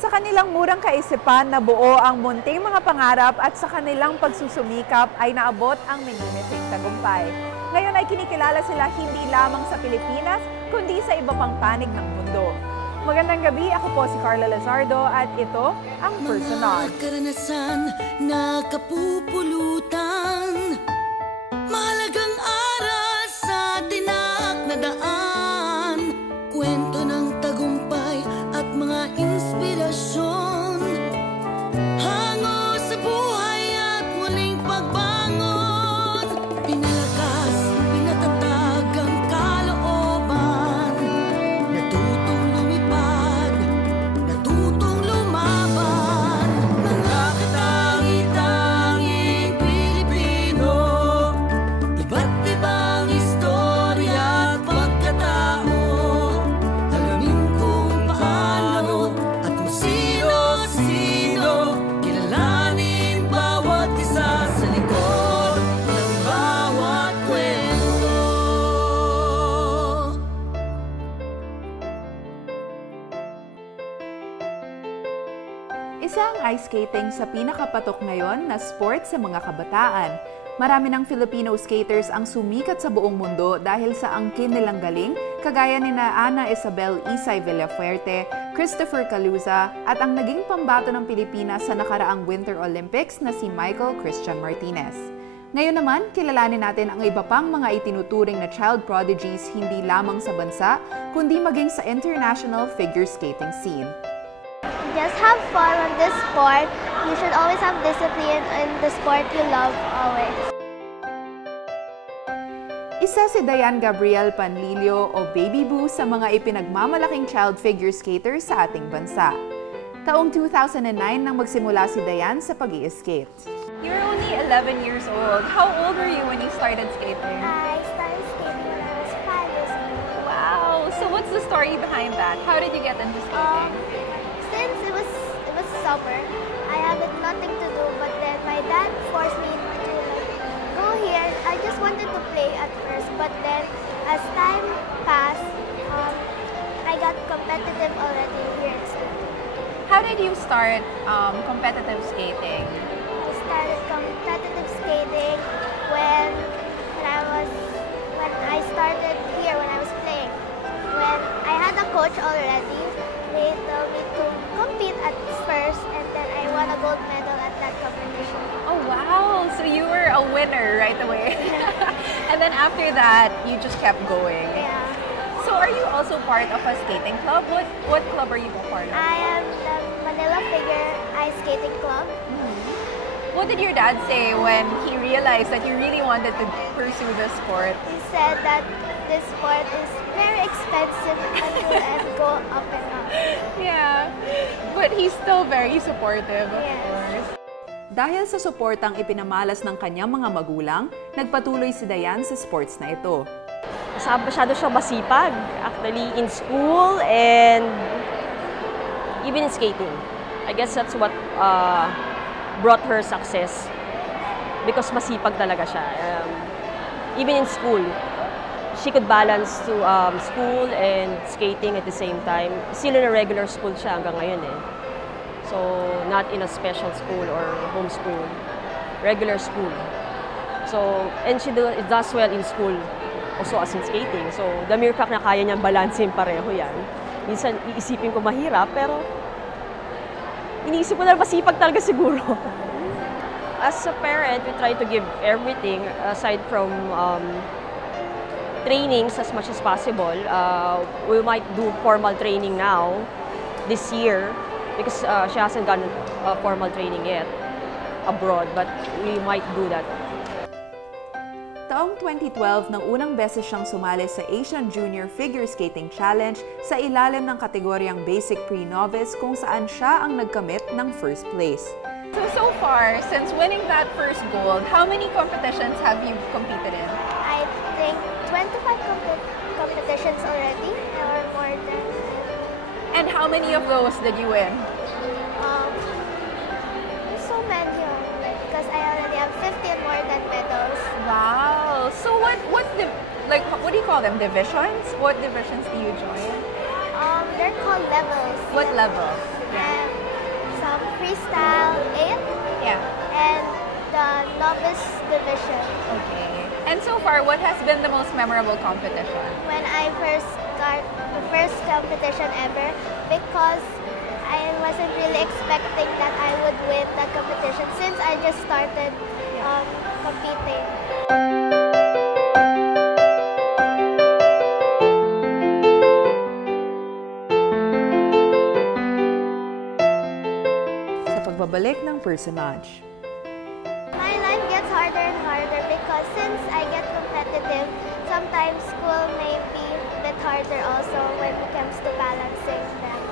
Sa kanilang murang kaisipan na buo ang munting mga pangarap at sa kanilang pagsusumikap ay naabot ang minimiting tagumpay. Ngayon ay kinikilala sila hindi lamang sa Pilipinas, kundi sa iba pang panig ng mundo. Magandang gabi, ako po si Carla Lizardo at ito ang Personage. Mga karanasan na kapupulutan, mahalagang aral sa tinak na daan, kwento ng tagumpay at mga inspirasyon, hango sa buhay at muling pagbangon, pinalakas, pinatatag ang kalooban, natutong lumipad, natutong lumaban, mga katangi-tanging Pilipino, iba't ibang istorya at pagkatao, alamin kung paano at kung sino-sino, kilalanin bawat isa sa likod ng bawat kwento. Isa ang ice skating sa pinakapatok ngayon na sport sa mga kabataan. Marami ng Filipino skaters ang sumikat sa buong mundo dahil sa angkin nilang galing, kagaya ni Ana Isabel Isay Villafuerte, Christopher Caluza, at ang naging pambato ng Pilipinas sa nakaraang Winter Olympics na si Michael Christian Martinez. Ngayon naman, kilalanin natin ang iba pang mga itinuturing na child prodigies hindi lamang sa bansa, kundi maging sa international figure skating scene. Just have fun on this sport. You should always have discipline in the sport you love always. Isa si Dianne Panlilio o Baby Boo sa mga ipinagmamalaking child figure skaters sa ating bansa. Taong 2009 nang magsimula si Dianne sa pag-i-skate. You're only 11 years old. How old were you when you started skating? I started skating when I was 5 years old. Wow! So what's the story behind that? How did you get into skating? Since it was summer, I had nothing to do, but then my dad forced me to go here. I just wanted to play at first, but then as time passed, I got competitive already here in skating. How did you start competitive skating? I started competitive skating when I started here when I was playing. When I had a coach already, they told me to compete at first, and then I won a gold medal at that competition. Oh wow! So you were a winner right away. And then after that, you just kept going. Yeah. So are you also part of a skating club? What club are you a part of? I am the Manila Figure Ice Skating Club. What did your dad say when he realized that you really wanted to pursue this sport? He said that this sport is very expensive and go up and up. Yeah, but he's still very supportive, of Yes. course. Dahil sa suportang ipinamalas ng kanyang mga magulang, nagpatuloy si Dianne sa sports na ito. Masyado siya masipag, actually, in school and even in skating. I guess that's what brought her success because masipag talaga siya. Even in school, she could balance to school and skating at the same time. Still in a regular school siya hanggang ngayon eh. So, not in a special school or homeschool. Regular school. So, and she does well in school also as in skating. So, the mere fact na kaya niyang balansin pareho yan. Minsan, iisipin ko mahirap, pero iniisip ko na masipag talaga siguro. As a parent, we try to give everything aside from trainings as much as possible. We might do formal training now, this year, because she hasn't gotten formal training yet abroad, but we might do that. Taong 2012 nang unang beses siyang sumali sa Asian Junior Figure Skating Challenge sa ilalim ng kategoryang Basic Pre-Novice kung saan siya ang nagkamit ng first place. So far, since winning that first gold, how many competitions have you competed in? I think 25 competitions already, or more than. And how many of those did you win? So many, because I already have 15 more than medals. Wow! So what do you call them? Divisions? What divisions do you join? They're called levels. What level? And freestyle 8 Yeah. and the novice division. Okay. And so far, what has been the most memorable competition? When I first start the first competition ever, because I wasn't really expecting that I would win that competition since I just started competing. Sa pagbabalik ng Personage. My life gets harder and harder because since I get competitive, sometimes school may be a bit harder also when it comes to balancing them.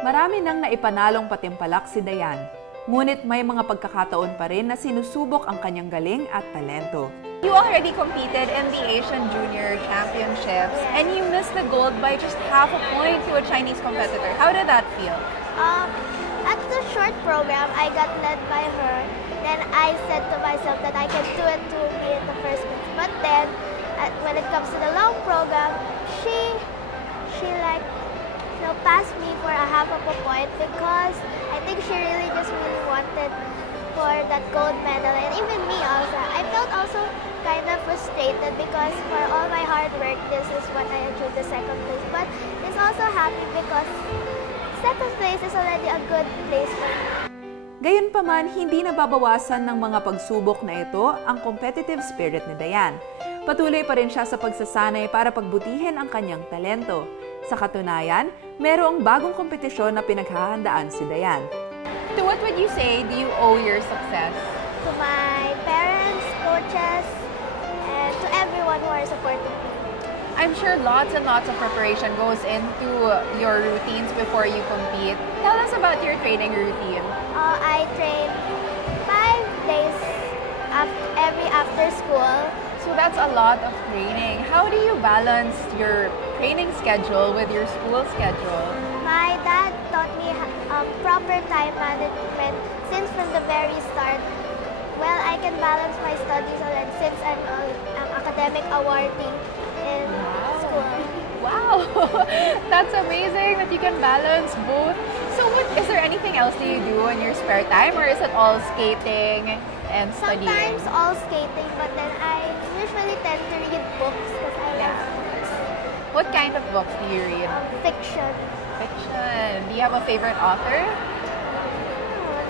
Marami nang naipanalong patimpalak si Dianne. Ngunit may mga pagkakataon pa rin na sinusubok ang kanyang galing at talento. You already competed in the Asian Junior Championships and you missed the gold by just half a point to a Chinese competitor. How did that feel? At the short program, I got led by her. Then I said to myself that I can do it to be in the first place. But then, when it comes to the long program, she passed me for a half of a point because I think she really wanted for that gold medal, and even me also. I felt also kind of frustrated because for all my hard work, this is what I achieved the second place. But it's also happy because second place is already a good place for me. Gayunpaman, hindi nababawasan ng mga pagsubok na ito ang competitive spirit ni Dianne. Patuloy pa rin siya sa pagsasanay para pagbutihin ang kanyang talento. Sa katunayan, merong bagong kompetisyon na pinaghahandaan si Dianne. To what would you say do you owe your success? To my parents, coaches, and to everyone who are supporting me. I'm sure lots and lots of preparation goes into your routines before you compete. Tell us about your training routine. I train 5 days after school. So that's a lot of training. How do you balance your training schedule with your school schedule? My dad taught me proper time management since from the very start. Well, I can balance my studies already since I'm an academic awardee in school. Wow, that's amazing that you can balance both. So is there anything else that you do in your spare time, or is it all skating and studying? Sometimes all skating, but then I usually tend to read books because I like books. What kind of books do you read? Fiction. Fiction. Do you have a favorite author?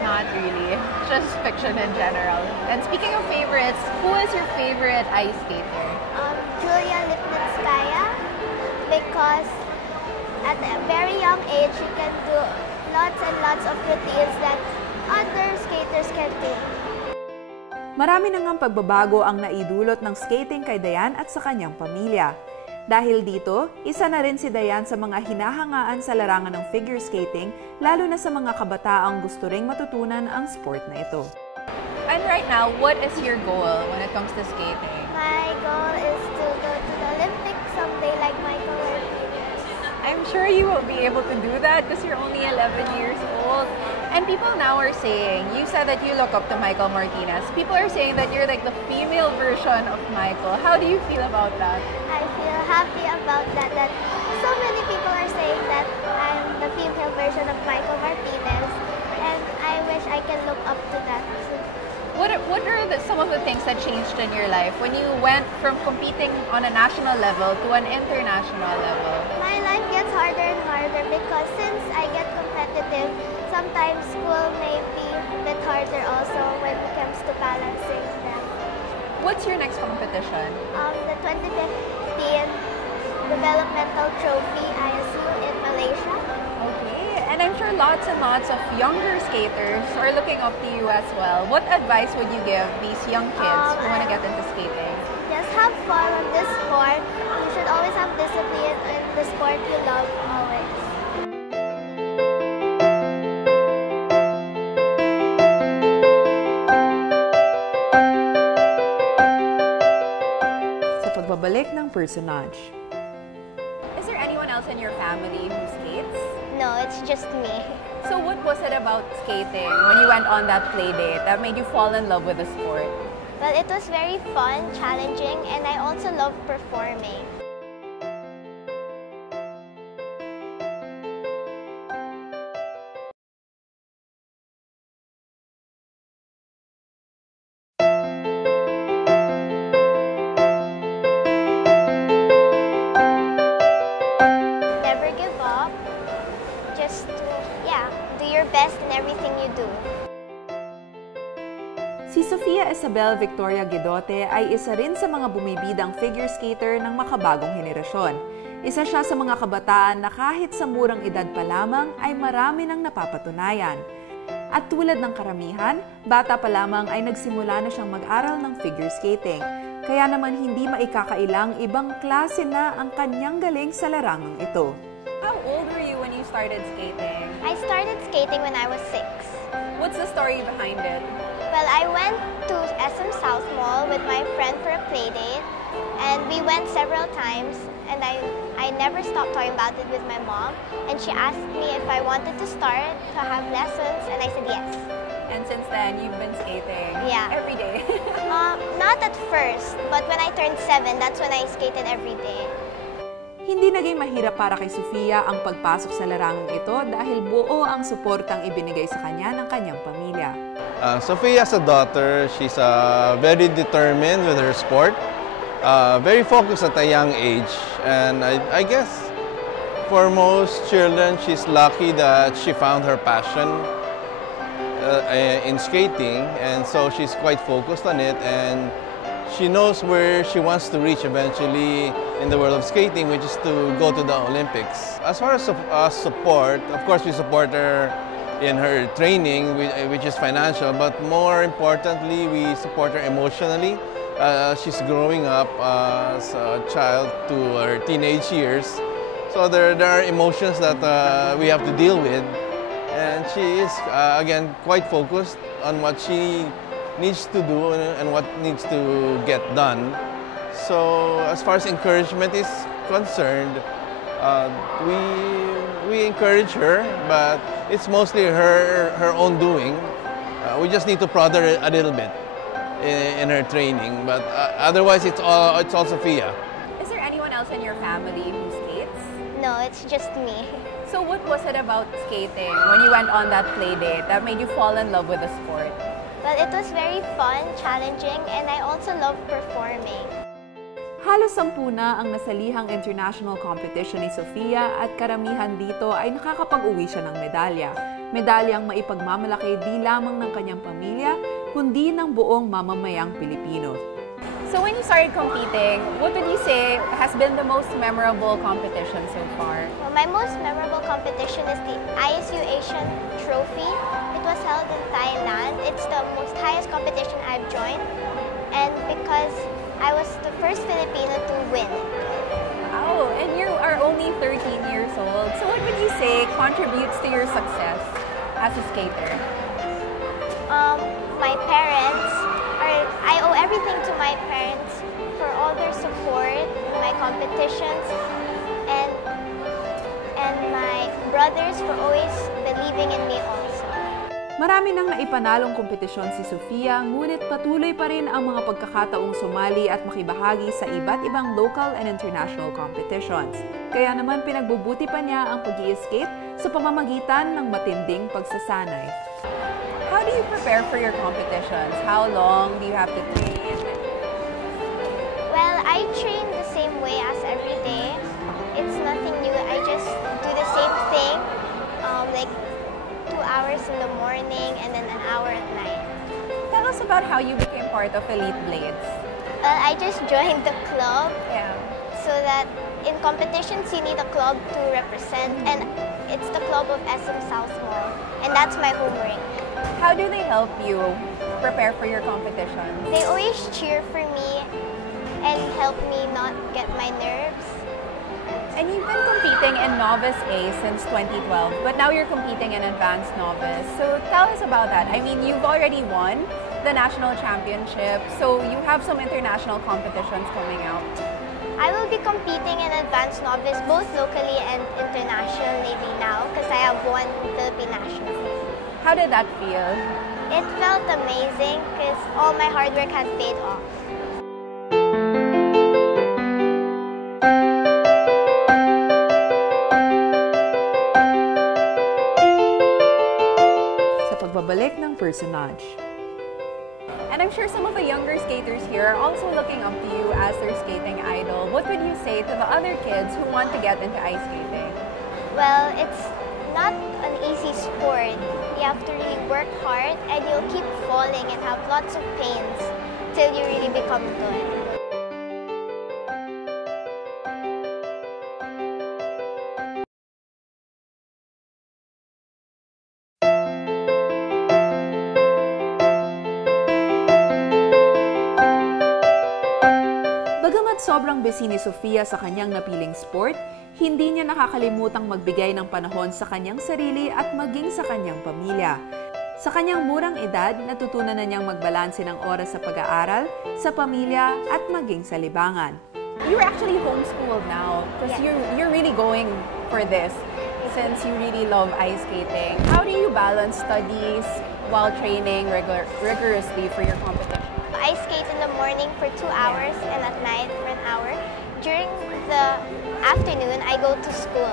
Not really. Just fiction in general. And speaking of favorites, who is your favorite ice skater? Julia Lipnitskaya, because at a very young age, she can do lots and lots of routines that other skaters can do. Marami na ngang pagbabago ang naidulot ng skating kay Dianne at sa kanyang pamilya. Dahil dito, isa na rin si Dianne sa mga hinahangaan sa larangan ng figure skating, lalo na sa mga kabataang gusto ring matutunan ang sport na ito. And right now, what is your goal when it comes to skating? My goal is to go to the Olympics someday like Michael Martinez. I'm sure you will be able to do that because you're only 11 years old. And people now are saying, you said that you look up to Michael Martinez. People are saying that you're like the female version of Michael. How do you feel about that? I feel happy about that so many people are saying that I'm the female version of Michael Martinez, and I wish I can look up to that. What are some of the things that changed in your life when you went from competing on a national level to an international level? My life gets harder and harder because since I get competitive, sometimes school may be a bit harder also when it comes to balancing them. What's your next competition? The 2015 Developmental Trophy ISU in Malaysia. Okay, and I'm sure lots and lots of younger skaters are looking up to you as well. What advice would you give these young kids who want to get into skating? Just have fun on this sport. You should always have discipline in the sport you love always. Sa pagbabalik ng Personage. Is there anyone else in your family who skates? No, it's just me. So what was it about skating when you went on that play date that made you fall in love with the sport? Well, it was very fun, challenging, and I also love performing. Never give up. Just do your best in everything you do. Si Sofia Victoria Guidote ay isa rin sa mga bumibidang figure skater ng makabagong henerasyon. Isa siya sa mga kabataan na kahit sa murang edad pa lamang ay marami nang napapatunayan. At tulad ng karamihan, bata pa lamang ay nagsimula na siyang mag-aral ng figure skating. Kaya naman hindi maikakailang ibang klase na ang kanyang galing sa larangang ito. How old were you when you started skating? I started skating when I was 6. What's the story behind it? Well, I went to SM South Mall with my friend for a play date, and we went several times, and I never stopped talking about it with my mom, and she asked me if I wanted to start to have lessons, and I said yes. And since then, you've been skating every day? Not at first, but when I turned 7, that's when I skated every day. Hindi naging mahirap para kay Sofia ang pagpasok sa larangang ito dahil buo ang suportang ibinigay sa kanya ng kanyang pamilya. Sofia as a daughter, she's very determined with her sport, very focused at a young age, and I guess for most children, she's lucky that she found her passion in skating, and so she's quite focused on it, and she knows where she wants to reach eventually in the world of skating, which is to go to the Olympics. As far as support, of course we support her in her training, which is financial, but more importantly, we support her emotionally. She's growing up as a child to her teenage years, so there are emotions that we have to deal with, and she is, again, quite focused on what she needs to do and what needs to get done. So as far as encouragement is concerned, we encourage her, but it's mostly her own doing. We just need to prod her a little bit in her training, but otherwise it's all Sofia. Is there anyone else in your family who skates? No, it's just me. So what was it about skating when you went on that play date that made you fall in love with the sport? Well, it was very fun, challenging, and I also love performing. Halos 10 na ang nasalihang international competition ni Sofia at karamihan dito ay nakakapag-uwi siya ng medalya. Medalyang maipagmamalaki di lamang ng kanyang pamilya, kundi ng buong mamamayang Pilipino. So when you started competing, what would you say has been the most memorable competition so far? Well, my most memorable competition is the ISU Asian Trophy. It was held in Thailand. It's the most highest competition I've joined, and because I was the first Filipino to win. Wow, and you are only 13 years old. So what would you say contributes to your success as a skater? My parents, I owe everything to my parents for all their support in my competitions, and my brothers for always believing in me also. Marami nang naipanalong kompetisyon si Sofia, ngunit patuloy pa rin ang mga pagkakataong sumali at makibahagi sa iba't ibang local and international competitions. Kaya naman pinagbubuti pa niya ang pag-i-skate sa pamamagitan ng matinding pagsasanay. How do you prepare for your competitions? How long do you have to train? Well, I train the same way as every day. It's nothing new. I just do the same thing, like 2 hours in the morning and then an hour at night. Tell us about how you became part of Elite Blades. I just joined the club. Yeah. So that in competitions you need a club to represent, and it's the club of SM South Mall, and that's my home rink. How do they help you prepare for your competitions? They always cheer for me and help me not get my nerves. And you've been competing in Novice A since 2012, but now you're competing in Advanced Novice. So tell us about that. I mean, you've already won the national championship, so you have some international competitions coming out. I will be competing in Advanced novice both locally and internationally now because I have won Philippine National. How did that feel? It felt amazing because all my hard work has paid off. Sa pagbabalik ng Personage. And I'm sure some of the younger skaters here are also looking up to you as their skating idol. What would you say to the other kids who want to get into ice skating? Well, it's not an easy sport. You have to really work hard and you'll keep falling and have lots of pains till you really become good. Bagamat sobrang busy ni Sofia sa kanyang napiling sport, hindi niya nakakalimutang magbigay ng panahon sa kanyang sarili at maging sa kanyang pamilya. Sa kanyang murang edad, natutunan na niyang magbalanse ng oras sa pag-aaral, sa pamilya at maging sa libangan. You're actually homeschooled now because you're really going for this since you really love ice skating. How do you balance studies while training rigorously for your competition? I skate in the morning for 2 hours and at night for an hour. During the afternoon, I go to school.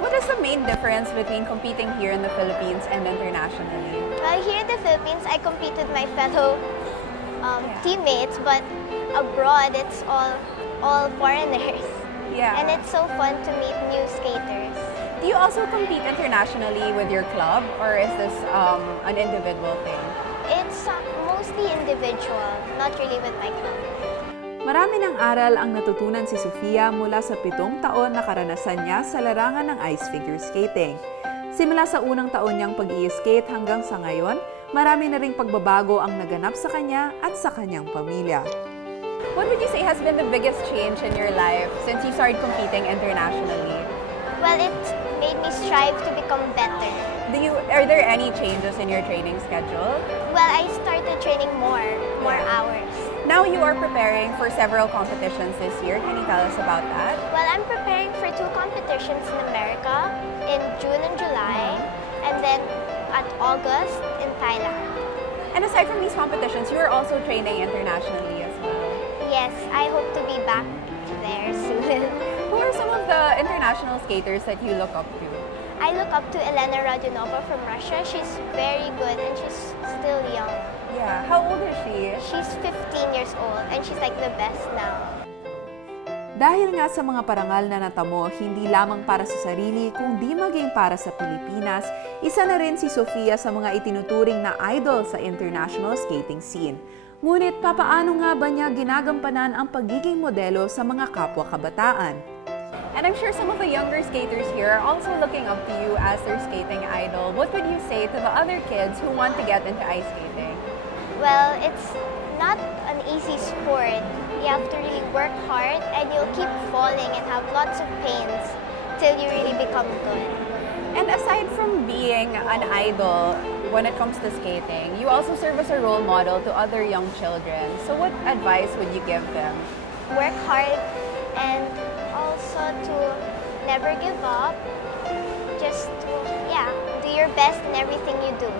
What is the main difference between competing here in the Philippines and internationally? Well, here in the Philippines, I compete with my fellow teammates, but abroad, it's all foreigners. Yeah. And it's so fun to meet new skaters. Do you also compete internationally with your club, or is this an individual thing? It's mostly individual, not really with my club. Marami ng aral ang natutunan si Sofia mula sa 7 taon na karanasan niya sa larangan ng ice figure skating. Simula sa unang taon niyang pag-i-skate hanggang sa ngayon, marami na ring pagbabago ang naganap sa kanya at sa kanyang pamilya. What would you say has been the biggest change in your life since you started competing internationally? Well, it made me strive to become better. Are there any changes in your training schedule? Well, I started training more hours. Now you are preparing for several competitions this year. Can you tell us about that? Well, I'm preparing for 2 competitions in America in June and July, and then at August in Thailand. And aside from these competitions, you are also training internationally as well. Yes, I hope to be back there soon. Who are some of the international skaters that you look up to? I look up to Elena Radionova from Russia. She's very good and she's still young. Yeah. How old is she? She's 15 years old and she's like the best now. Dahil nga sa mga parangal na natamo, hindi lamang para sa sarili, kundi maging para sa Pilipinas, isa na rin si Sofia sa mga itinuturing na idol sa international skating scene. Ngunit papaano nga ba niya ginagampanan ang pagiging modelo sa mga kapwa kabataan? And I'm sure some of the younger skaters here are also looking up to you as their skating idol. What would you say to the other kids who want to get into ice skating? Well, it's not an easy sport. You have to really work hard and you'll keep falling and have lots of pains till you really become good. And aside from being an idol when it comes to skating, you also serve as a role model to other young children. So what advice would you give them? Work hard and also to never give up. Just to, do your best in everything you do.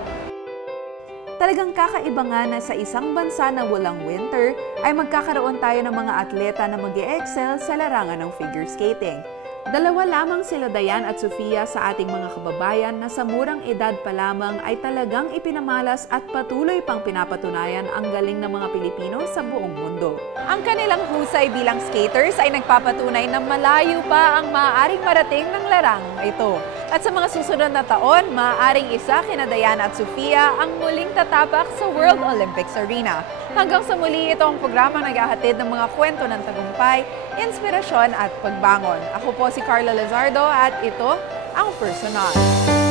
Talagang kakaiba nga na sa isang bansa na walang winter, ay magkakaroon tayo ng mga atleta na mag-e-excel sa larangan ng figure skating. Dalawa lamang sila Dianne at Sofia sa ating mga kababayan na sa murang edad pa lamang ay talagang ipinamalas at patuloy pang pinapatunayan ang galing ng mga Pilipino sa buong mundo. Ang kanilang husay bilang skaters ay nagpapatunay na malayo pa ang maaaring marating ng larang ito. At sa mga susunod na taon, maaaring isa kina Dianne at Sofia ang muling tatapak sa World Olympics Arena. Hanggang sa muli, ito ang programang naghahatid ng mga kwento ng tagumpay, inspirasyon at pagbangon. Ako po si Carla Lizardo at ito ang Personage.